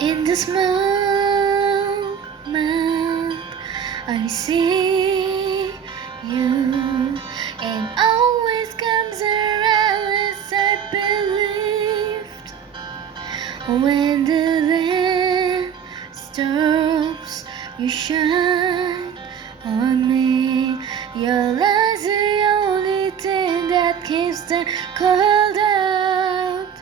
In this moment, I see you, and always comes around as I believed. When the land stops, you shine on me. Your light's the only thing that keeps the cold out.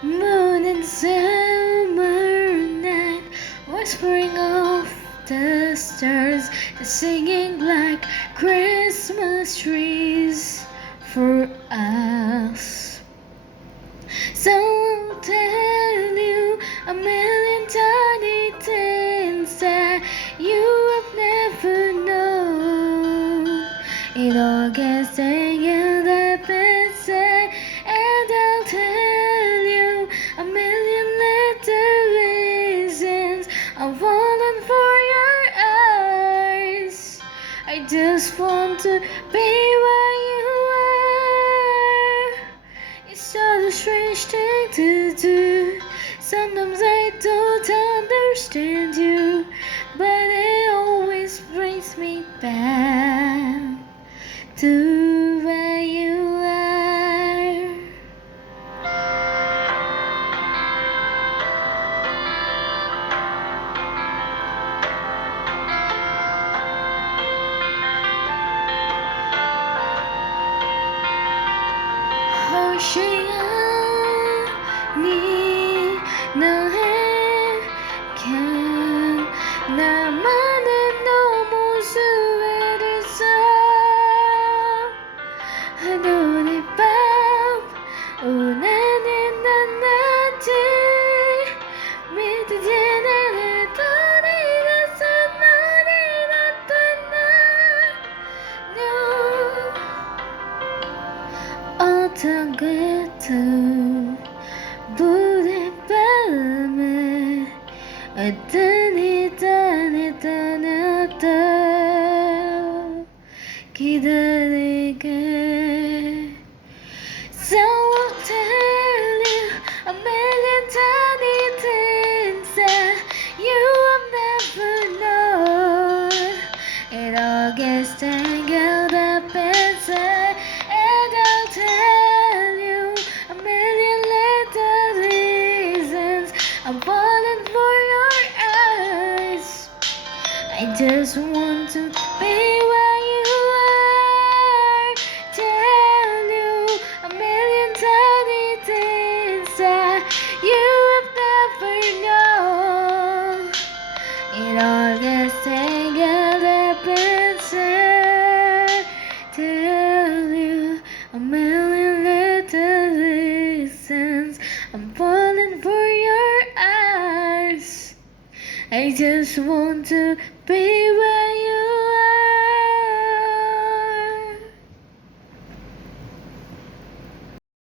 Moon and summer night, whispering of the stars, singing like Christmas trees for us. So I'll tell you a million tiny things that you have never known. It all gets tangled up inside, and I'll tell you a million little reasons I'm falling for your eyes. I just want to be where you are. It's such a strange thing to do. Sometimes I don't understand you, but it always brings me back to where you are. 시간이 너에겐 나만의 너무 수혜됐어. 눈이 밤 오나는 난 나지 믿지 않을 떠내려서 너를 나타나 어떤 것도 불의 바람에 어떤 이딴 기다리게. So I'll tell you a million tiny things that you have never known. It all gets tangled up inside, and I'll tell you a million little reasons I'm falling for your eyes. I just want to be where you are. Tell you a million tiny things that you have never known. It all gets tangled up inside. Tell you a million little reasons I'm falling for your eyes. I just want to be where you